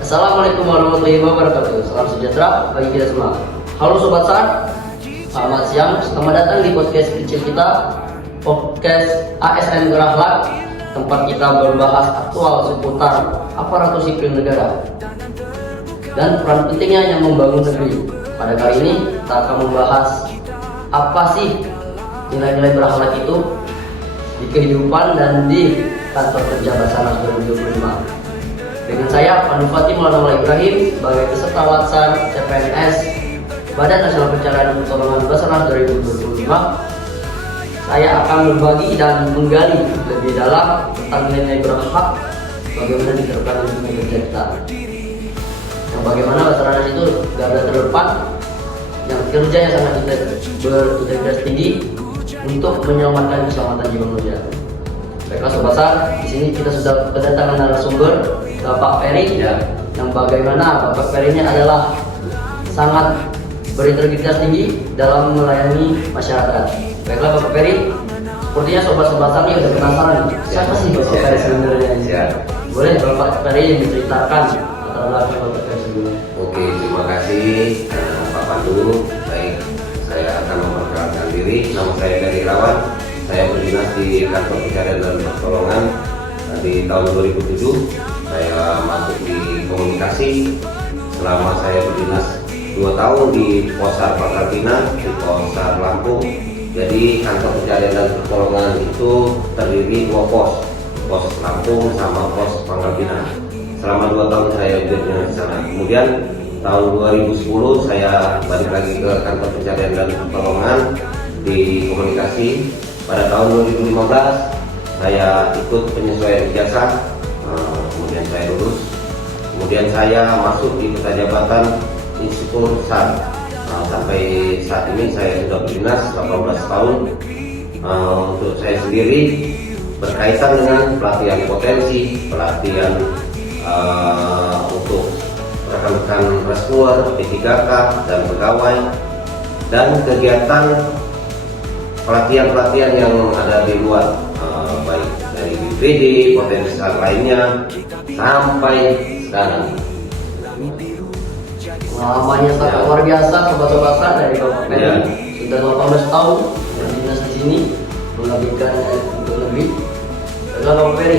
Assalamualaikum warahmatullahi wabarakatuh. Salam sejahtera bagi kita semua. Halo Sobat Saat, selamat siang. Selamat datang di podcast kecil kita, podcast ASN Gerahlak, tempat kita berbahas aktual seputar aparatur sipil negara dan peran pentingnya yang membangun negeri. Pada kali ini kita akan membahas apa sih nilai-nilai berakhlak itu di kehidupan dan di kantor kerja Basarnas 2025. Dengan saya, Panufati Maulana Ibrahim, sebagai peserta latsar CPNS Badan Nasional Pencarian dan Pertolongan Basarnas 2025, saya akan berbagi dan menggali lebih dalam tentang nilai berakhlak, bagaimana diterapkan di dunia kerja kita. Yang bagaimana Basarnas itu garda terdepan, yang kerjanya sangat berintegritas tinggi untuk menyelamatkan keselamatan jiwa manusia. Baiklah Sobat Sar, di sini kita sudah kedatangan narasumber Bapak Ferry, yang bagaimana Bapak Ferry ini adalah sangat berintegritas tinggi dalam melayani masyarakat. Baiklah Bapak Ferry, sepertinya Sobat-Sobat Sar ini sudah penasaran siapa sih Bapak Ferry sebenarnya? Boleh Bapak Ferry yang diceritakan latar belakang Bapak Ferry sebelumnya? Oke, terima kasih Pak Pandu. Baik, saya akan memperkenalkan diri. Nama saya Ferry Irawan. Saya berdinas di kantor pencarian dan pertolongan di tahun 2007. Saya masuk di komunikasi. Selama saya berdinas 2 tahun di Posar Pangkal Pinang, di Posar Lampung. Jadi kantor pencarian dan pertolongan itu terdiri 2 pos, pos Lampung sama pos Pangkal Pinang. Selama 2 tahun saya berdinas di sana. Kemudian tahun 2010 saya balik lagi ke kantor pencarian dan pertolongan di komunikasi. Pada tahun 2015 saya ikut penyesuaian ijazah, kemudian saya lulus, kemudian saya masuk di peta jabatan instruktur SAR. Sampai saat ini saya sudah berdinas 18 tahun. Untuk saya sendiri berkaitan dengan pelatihan potensi, pelatihan untuk rekan-rekan rescuer, P3K dan pegawai, dan kegiatan pelatihan-pelatihan yang ada di luar, baik dari BPD, potensi lainnya, sampai sekarang. Pengalamannya sangat luar biasa Sobat-Sobat Sar dari Bapak Ferry. Sudah 18 tahun berdinas di sini, mengabdikan untuk negeri. Baiklah Bapak Ferry,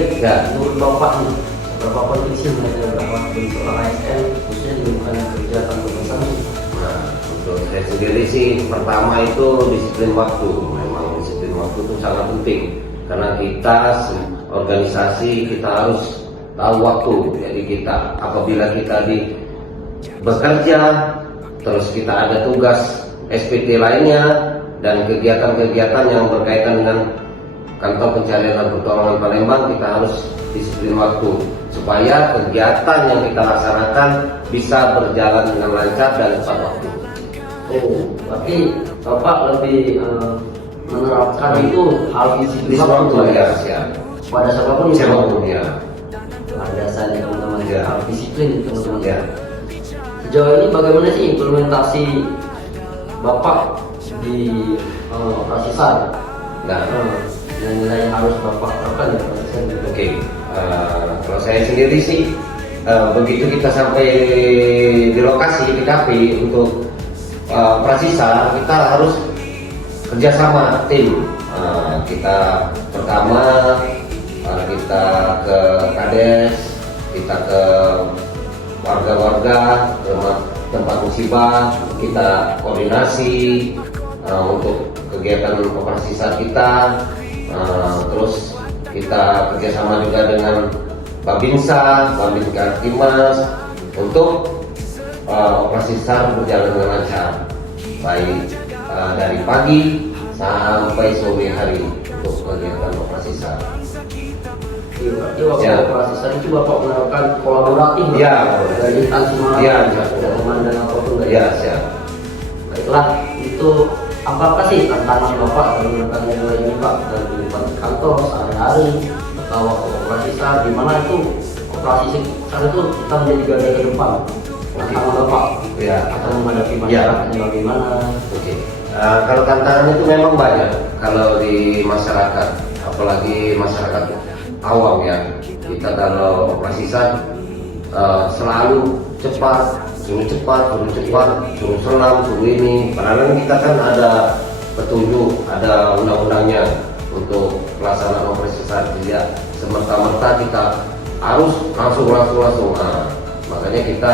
menurut Bapak nih, berapa penting sih mengenai berakhlak untuk seorang ASN, khususnya di lingkungan kerja kantor Basarnas? Untuk saya sendiri sih, pertama itu disiplin waktu. Memang disiplin waktu itu sangat penting karena kita organisasi kita harus tahu waktu. Jadi kita apabila kita bekerja, terus kita ada tugas SPT lainnya dan kegiatan-kegiatan yang berkaitan dengan kantor pencarian dan pertolongan Palembang, kita harus disiplin waktu supaya kegiatan yang kita laksanakan bisa berjalan dengan lancar dan tepat waktu. Oh, berarti Bapak lebih menerapkan itu hal disiplin waktu ya. Pada siapapun Ya. Ada saya teman-teman hal disiplin teman-teman. Ya. Sejauh ini bagaimana sih implementasi Bapak di operasi SAR? Yang nilai yang harus Bapak terapkan ya operasi SAR. Oke. Kalau saya sendiri sih begitu kita sampai di lokasi di TKP untuk operasi SAR, kita harus kerjasama tim. Kita pertama kita ke Kades, kita ke warga-warga, ke tempat musibah, kita koordinasi untuk kegiatan operasi SAR kita. Terus kita kerjasama juga dengan Babinsa, Babin Kartimas untuk operasi SAR berjalan dengan lancar, baik dari pagi sampai sore hari untuk kegiatan operasi SAR. Berarti waktu operasi SAR itu Bapak menerapkan kolaboratif dari instansi mana, ada komandan apapun dari siap. Baiklah, itu apakah sih tantangan Bapak menerapkan nilai ini Pak dari lingkungan kantor sehari-hari atau waktu operasi SAR, di mana itu operasi SAR itu kita menjadi garda terdepan. Tantangan Bapak atau menghadapi masyarakatnya bagaimana? Kalau tantangan itu memang banyak kalau di masyarakat, apalagi masyarakat awam ya. Kita kalau operasi SAR selalu cepat, suruh selam, suruh ini. Padahal kita kan ada petunjuk, ada undang-undangnya untuk pelaksanaan operasi SAR. Tidak semerta-merta kita harus langsung. Nah, makanya kita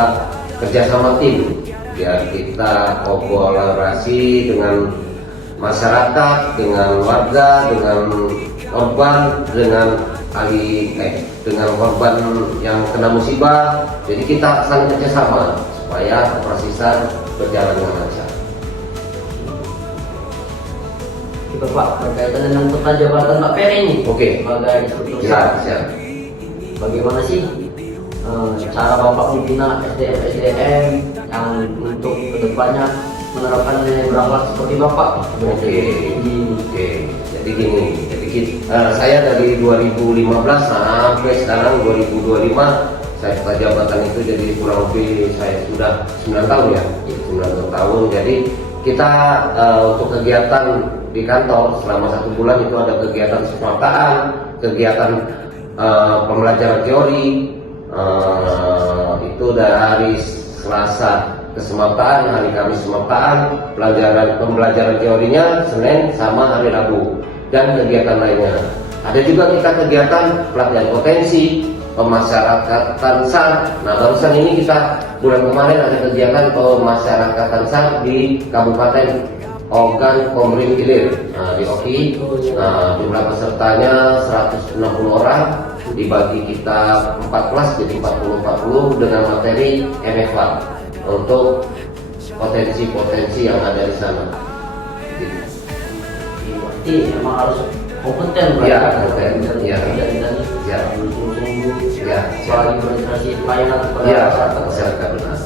kerjasama tim biar kita kolaborasi dengan masyarakat, dengan warga, dengan korban, dengan dengan korban yang kena musibah. Jadi kita saling kerjasama supaya operasi SAR berjalan dengan lancar. Oke Pak, berkaitan dengan peta jabatan Pak Ferry ini. Oke. Sebagai instruktur Siap. SAR. Bagaimana sih cara Bapak membina SDM yang untuk kedepannya menerapkan nilai berakhlak seperti Bapak? Oke. Jadi gini, saya dari 2015 sampai sekarang 2025 saya peta jabatan itu jadi kurang lebih saya sudah 9 tahun ya, 9 tahun. Jadi kita untuk kegiatan di kantor selama 1 bulan itu ada kegiatan semaptaan, kegiatan pembelajaran teori, itu dari Selasa ke semaptaan, hari Kamis semaptaan, pembelajaran teorinya Senin sama hari Rabu, dan kegiatan lainnya. Ada juga kita kegiatan pelatihan potensi, pemasyarakatan SAR. Nah, barusan ini kita bulan kemarin ada kegiatan pemasyarakatan SAR di Kabupaten Ogan Komering Ilir. Nah, di Oki, jumlah pesertanya 160 orang, dibagi kita 4 kelas jadi 40-40 dengan materi MFA untuk potensi-potensi yang ada di sana. Berarti emang harus kompeten, Ya, kompeten. Ya. Ya. Ya, Soal implementasi pelayanan kepada Ya, masyarakat. masyarakat benar.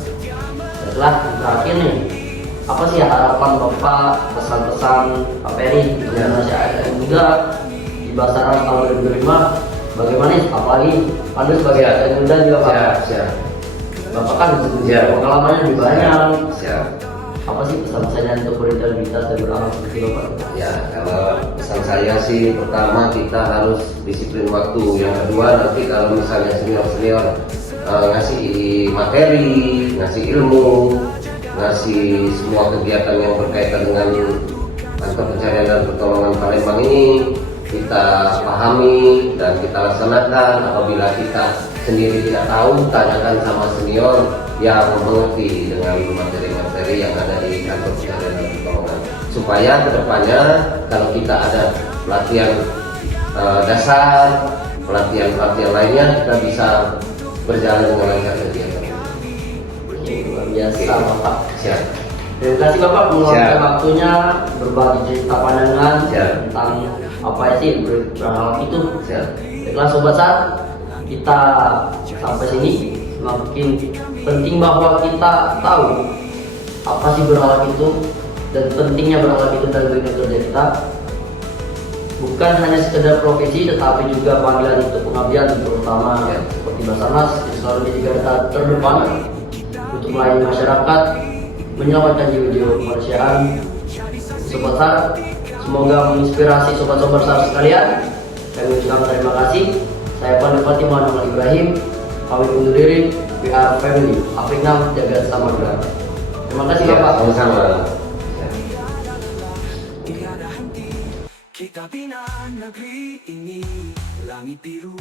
Setelah terakhir nih, apa sih harapan Bapak, pesan-pesan Pak Ferry untuk Indonesia ASN muda di Basarnas tahun 2025? Bagaimana sih? Apalagi Anda sebagai ASN muda juga Pak. Siap. Bapak kan Ya. pengalamannya lebih banyak. Siap. Apa sih pesan-pesannya untuk berintegritas dan beramal seperti Bapak? Ya, kalau pesan saya sih pertama kita harus disiplin waktu. Yang kedua nanti kalau misalnya senior ngasih materi, ngasih ilmu, ngasih semua kegiatan yang berkaitan dengan kantor pencarian dan pertolongan Palembang ini kita pahami dan kita laksanakan. Apabila kita sendiri tidak tahu, tanyakan sama senior yang mengerti dengan materi-materi yang ada di kantor pencarian dan pertolongan, supaya kedepannya kalau kita ada pelatihan dasar, pelatihan lainnya, kita bisa berjalan dengan lancar kegiatan. Luar biasa Bapak. Siap. Terima kasih Bapak meluangkan Siap. waktunya berbagi cerita pandangan Siap. tentang apa sih berhalal itu. Siap. Baiklah Sobat SAR, kita sampai sini. Semakin penting bahwa kita tahu apa sih berakhlak itu dan pentingnya berakhlak itu dalam dunia kerja kita. Bukan hanya sekedar profesi, tetapi juga panggilan untuk pengabdian, terutama seperti Basarnas yang selalu menjadi garda terdepan untuk melayani masyarakat, menyelamatkan jiwa-jiwa kemanusiaan. Sobat SAR, semoga menginspirasi sobat-sobat SAR sekalian. Kami ucapkan terima kasih. Saya Pandu Fatimah Muhammad Ibrahim, pamit undur diri. We are family. Afrika jaga samudra. Terima kasih Bapak. Sama-sama. Kita bina negeri ini, langit biru